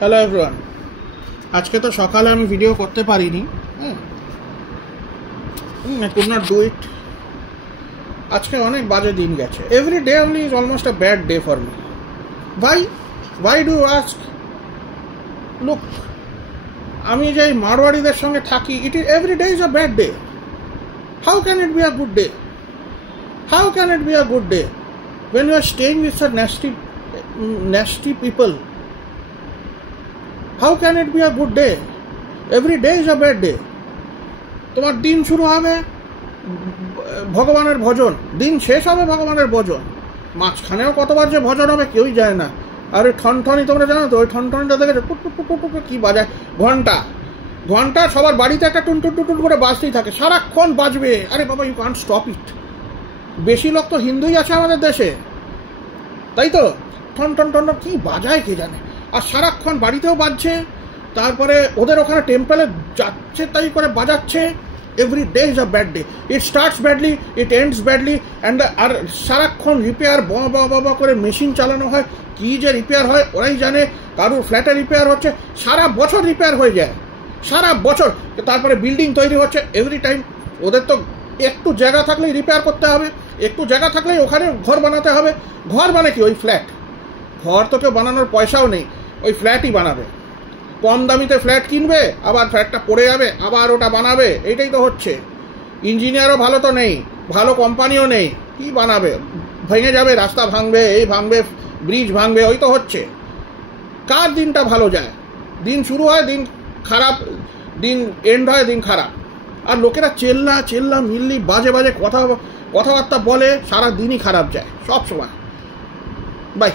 Hello everyone, আজকে তো সকালে আমি ভিডিও করতে পারিনি। Could not do it. আজকে অনেক বাজে দিন গেছে। Every day only is almost a bad day for me. Why do ask? Look, আমি যে মারওয়াড়িদের সঙ্গে থাকি, it is every day is a bad day. How can it be a good day? How can it be a good day when you are staying with such nasty people? How can it be a good day? Every day is a bad day. তোমার দিন শুরু হবে ভগবানের ভজন, দিন শেষ হবে ভগবানের ভজন, মাঝখানেও কতবার যে ভজন হবে কেউই যায় না। আর ওই ঠনঠনি তোমরা জানো তো, ওই ঠনঠনিটা দেখে টুক কি বাজায়, ঘন্টা সবার বাড়িতে একটা টুন করে বাজতেই থাকে, সারাক্ষণ বাজবে। আরে বাবা, ইউ কান্ট স্টপ ইট। বেশি লোক তো হিন্দুই আছে আমাদের দেশে, তাই তো? টন কি বাজায় কে জানে। আর সারাক্ষণ বাড়িতেও বাজছে, তারপরে ওদের ওখানে টেম্পলে যাচ্ছে তাই করে বাজাচ্ছে। Every day is a bad day. It starts badly, it ends badly. আর সারাক্ষণ রিপেয়ার বা করে মেশিন চালানো হয়, কি যে রিপেয়ার হয় ওরাই জানে। কারুর ফ্ল্যাটে রিপেয়ার হচ্ছে, সারা বছর রিপেয়ার হয়ে যায়, সারা বছর। তারপরে বিল্ডিং তৈরি হচ্ছে এভরি টাইম। ওদের তো একটু জায়গা থাকলেই রিপেয়ার করতে হবে, একটু জায়গা থাকলেই ওখানে ঘর বানাতে হবে। ঘর মানে কি? ওই ফ্ল্যাট। ঘর তো কেউ বানানোর পয়সাও নেই, ওই ফ্ল্যাটই বানাবে। কম দামিতে ফ্ল্যাট কিনবে, আবার ফ্ল্যাটটা পড়ে যাবে, আবার ওটা বানাবে। এইটাই তো হচ্ছে। ইঞ্জিনিয়ারও ভালো তো নেই, ভালো কোম্পানিও নেই, কি বানাবে? ভেঙে যাবে, রাস্তা ভাঙবে, এই ভাঙবে, ব্রিজ ভাঙবে, ওই তো হচ্ছে। কার দিনটা ভালো যায়? দিন শুরু হয় দিন খারাপ, দিন এন্ড হয় দিন খারাপ। আর লোকেরা চেল্লা মিল্লি বাজে কথাবার্তা বলে, সারা দিনই খারাপ যায় সব সময়। বাই।